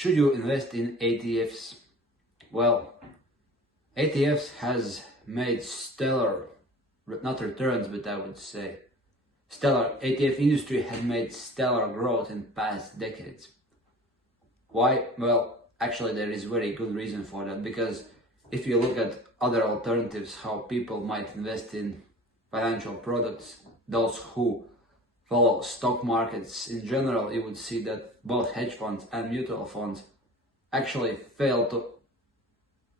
Should you invest in ETFs? Well, ETFs has made stellar, not returns, but I would say stellar, ETF industry has made stellar growth in past decades. Why? Well, actually there is very good reason for that, because if you look at other alternatives, how people might invest in financial products, those who follow stock markets in general, you would see that both hedge funds and mutual funds actually fail to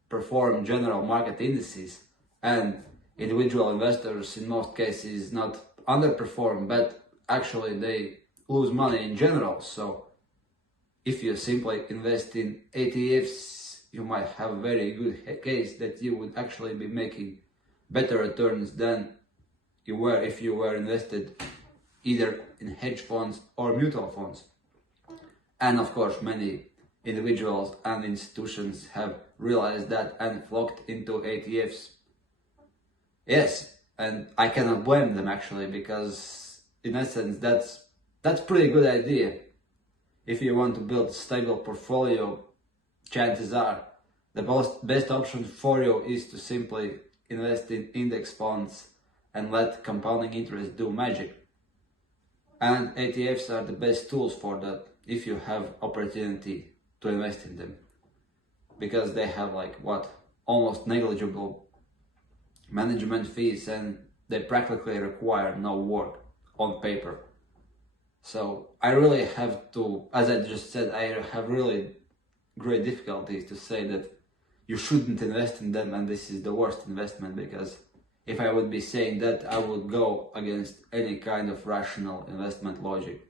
perform general market indices, and individual investors in most cases not underperform, but actually they lose money in general. So if you simply invest in ETFs, you might have a very good case that you would actually be making better returns than you were if you were invested either in hedge funds or mutual funds. And of course, many individuals and institutions have realized that and flocked into ETFs. Yes, and I cannot blame them actually, because in essence that's pretty good idea. If you want to build a stable portfolio, chances are the best option for you is to simply invest in index funds and let compounding interest do magic. And ETFs are the best tools for that if you have opportunity to invest in them, because they have almost negligible management fees and they practically require no work on paper. So I really have to, as I just said, I have really great difficulties to say that you shouldn't invest in them and this is the worst investment, because if I would be saying that, I would go against any kind of rational investment logic.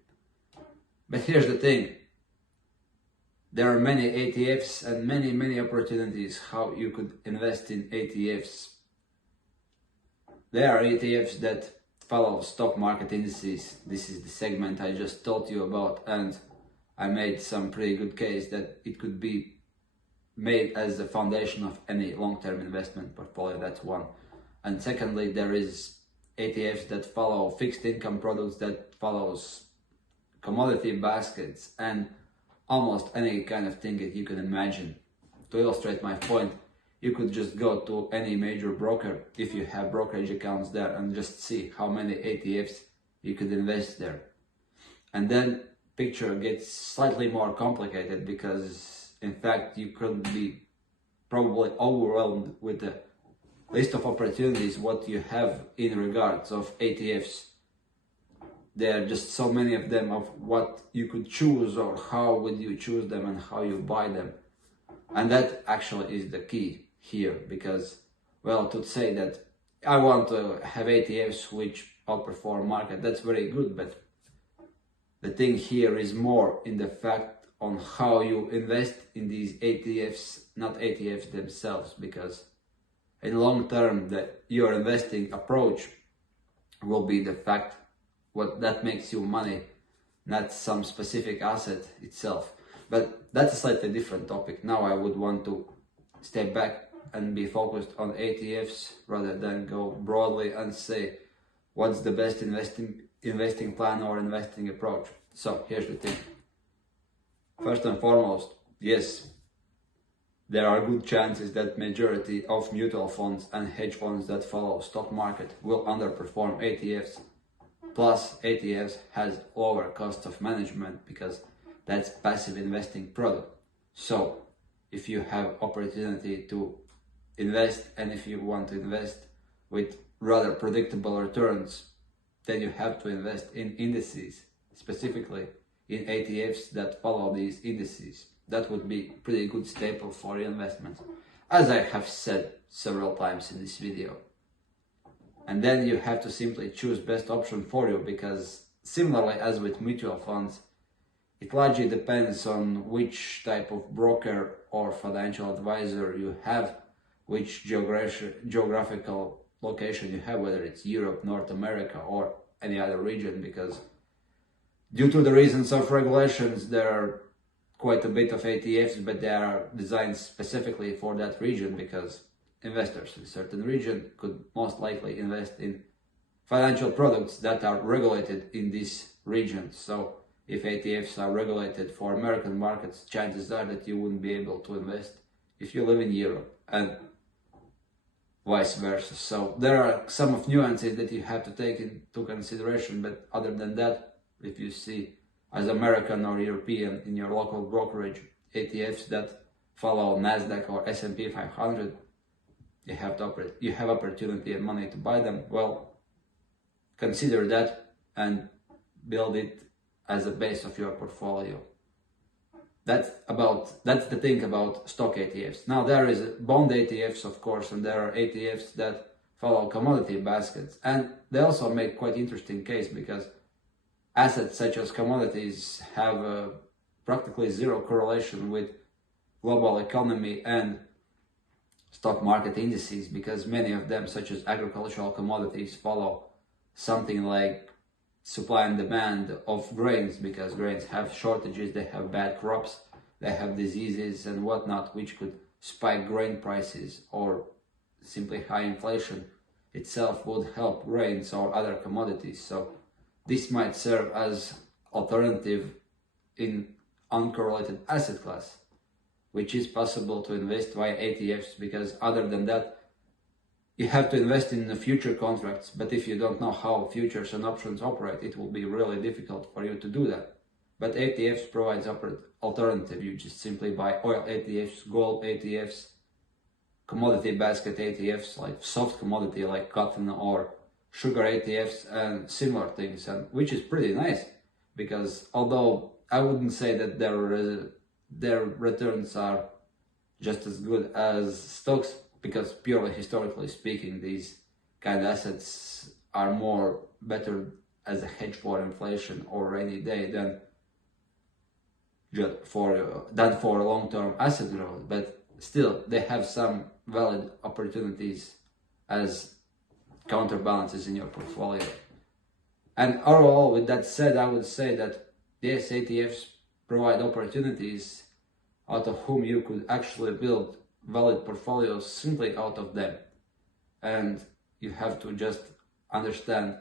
But here's the thing. There are many ETFs and many opportunities how you could invest in ETFs. There are ETFs that follow stock market indices. This is the segment I just told you about, and I made some pretty good case that it could be made as the foundation of any long-term investment portfolio. That's one. And secondly, there is ETFs that follow fixed income products, that follows commodity baskets, and almost any kind of thing that you can imagine. To illustrate my point, you could just go to any major broker, if you have brokerage accounts there, and just see how many ETFs you could invest there. And then picture gets slightly more complicated, because in fact you could be probably overwhelmed with the list of opportunities what you have in regards of ETFs. There are just so many of them of what you could choose, or how would you choose them and how you buy them. And that actually is the key here, because, well, to say that I want to have ETFs which outperform market, that's very good, but the thing here is more in the fact on how you invest in these ETFs, not ETFs themselves, because in long term your investing approach will be the fact what that makes you money, not some specific asset itself. But that's a slightly different topic. Now I would want to step back and be focused on ETFs rather than go broadly and say what's the best investing plan or investing approach. So here's the thing. First and foremost, yes, there are good chances that majority of mutual funds and hedge funds that follow stock market will underperform ETFs. Plus, ETFs has lower cost of management, because that's passive investing product. So if you have opportunity to invest, and if you want to invest with rather predictable returns, then you have to invest in indices, specifically in ETFs that follow these indices. That would be pretty good staple for your investment, as I have said several times in this video. And then you have to simply choose best option for you, because similarly as with mutual funds, it largely depends on which type of broker or financial advisor you have, which geographical location you have, whether it's Europe, North America, or any other region, because due to the reasons of regulations, there are quite a bit of ETFs, but they are designed specifically for that region, because investors in a certain region could most likely invest in financial products that are regulated in this region. So if ETFs are regulated for American markets, chances are that you wouldn't be able to invest if you live in Europe, and vice versa. So there are some of nuances that you have to take into consideration, but other than that, if you see as American or European in your local brokerage ETFs that follow Nasdaq or S&P 500, you have opportunity and money to buy them, well, consider that and build it as a base of your portfolio. That's the thing about stock ETFs. Now there is bond ETFs, of course, and there are ETFs that follow commodity baskets, and they also make quite interesting case because assets such as commodities have practically zero correlation with global economy and stock market indices, because many of them, such as agricultural commodities, follow something like supply and demand of grains, because grains have shortages, they have bad crops, they have diseases and whatnot, which could spike grain prices, or simply high inflation itself would help grains or other commodities. So this might serve as alternative in uncorrelated asset class, which is possible to invest via ETFs, because other than that, you have to invest in the future contracts, but if you don't know how futures and options operate, it will be really difficult for you to do that. But ETFs provides alternative. You just simply buy oil ETFs, gold ETFs, commodity basket ETFs, like soft commodity like cotton or sugar ETFs and similar things, and which is pretty nice, because although I wouldn't say that their returns are just as good as stocks, because purely historically speaking, these kind of assets are more better as a hedge for inflation or rainy day than for long-term asset growth. But still, they have some valid opportunities as counterbalances in your portfolio. And overall, with that said, I would say that yes, ETFs provide opportunities out of whom you could actually build valid portfolios simply out of them, and you have to just understand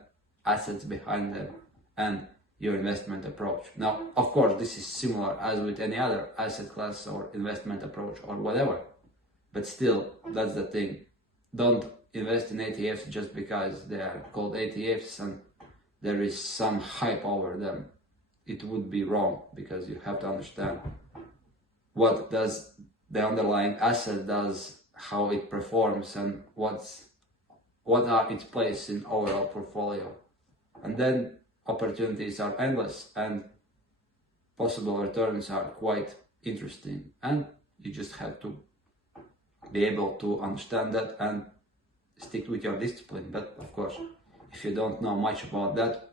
assets behind them and your investment approach. Now, of course, this is similar as with any other asset class or investment approach or whatever, but still, that's the thing. Don't invest in ETFs just because they are called ETFs and there is some hype over them. It would be wrong, because you have to understand what does the underlying asset does, how it performs, and what are its place in overall portfolio. And then opportunities are endless and possible returns are quite interesting, and you just have to be able to understand that and stick with your discipline. But of course, if you don't know much about that,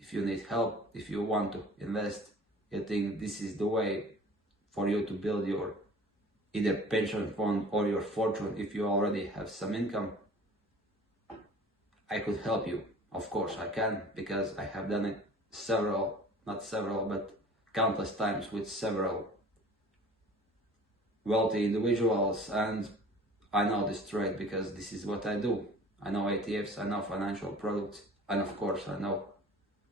if you need help, if you want to invest, you think this is the way for you to build your either pension fund or your fortune, if you already have some income, I could help you. Of course I can, because I have done it countless times with several wealthy individuals, and I know this trade because this is what I do. I know ETFs, I know financial products, and of course I know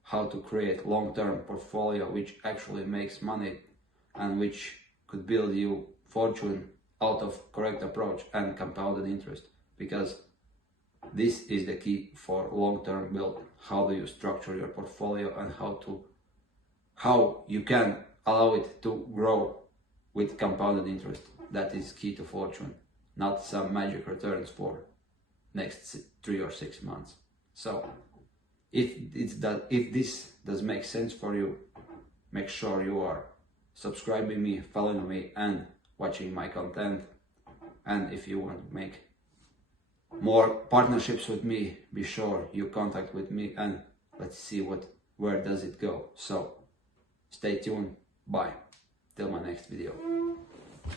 how to create long-term portfolio which actually makes money and which could build you fortune out of correct approach and compounded interest, because this is the key for long-term build. How do you structure your portfolio and how you can allow it to grow with compounded interest? That is key to fortune, not some magic returns for next 3 or 6 months. So if this does make sense for you, make sure you are subscribing me, following me, and watching my content. And if you want to make more partnerships with me, be sure you contact with me and let's see where does it go. So stay tuned. Bye till my next video.